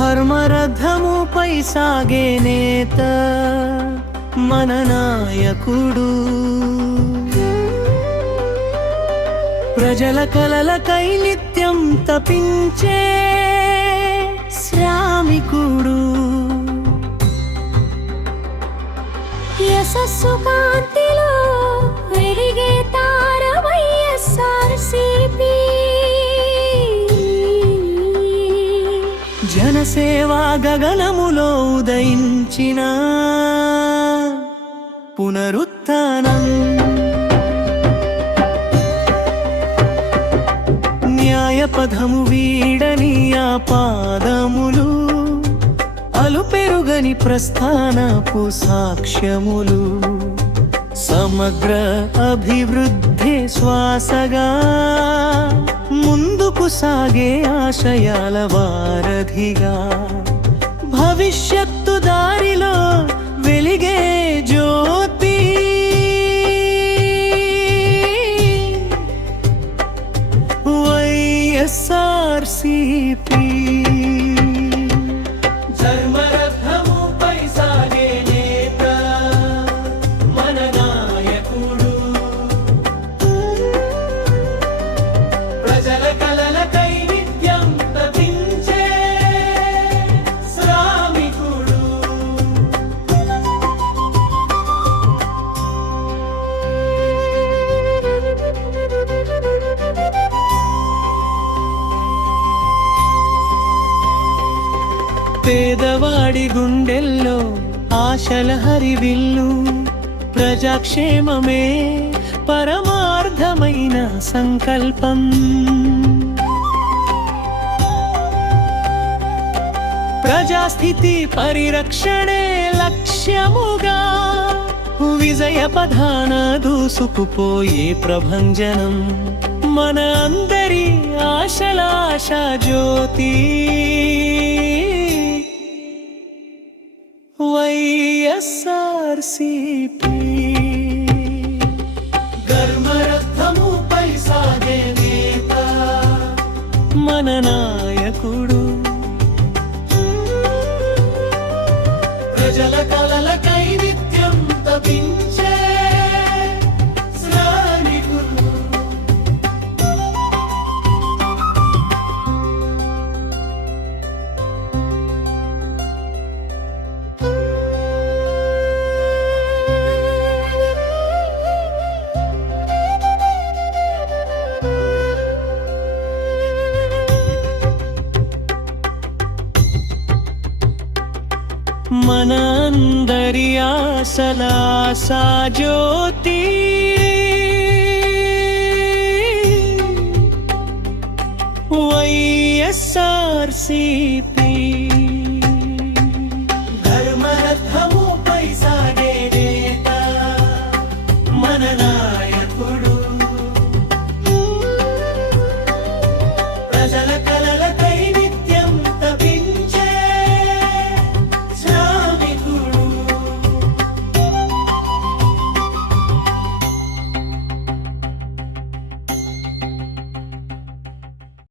ధర్మరథముపై సాగే నేత మన నాయకుడు. ప్రజల కలలకై నిత్యం తపించే శ్రామికుడు. యశస్సు కాంతిలో వెలిగే తార వైఎస్ఆర్సీపీ. జనసేవా గగనములో ఉదయించిన పునరుత్థానం. న్యాయపథము వీడని ఆ పాదములు, అలుపెరుగని ప్రస్థానపు సాక్ష్యములు. సమగ్ర అభివృద్ధి శ్వాసగా ముందుకు సాగే ఆశయాల వారధిగా. భవిష్యత్తు దారిలో వెలిగే జ్యోతి. వైఎస్ఆర్సీపీ. ధర్మరథముపై సాగే నేత మన నాయకుడు. ప్రజల కలలకై నిత్యం తపించే శ్రామికుడు. పేదవాడి గుండెల్లో ఆశల హరివిల్లు. ప్రజాక్షేమమే పరమార్థమైన సంకల్పం. ప్రజాస్థితి పరిరక్షణే లక్ష్యముగా. విజయ పథాన దూసుకుపోయే ప్రభంజనం. మన అందరి ఆశల ఆశా జ్యోతి. వైఎస్ఆర్సీపీ. ధర్మరథముపై సాగే నేత మన నాయకుడు. ప్రజల కలలకై నిత్యం తపించే శ్రామికుడు. మన అందరి ఆశల ఆశా జ్యోతి. వైఎస్ఆర్సీపీ.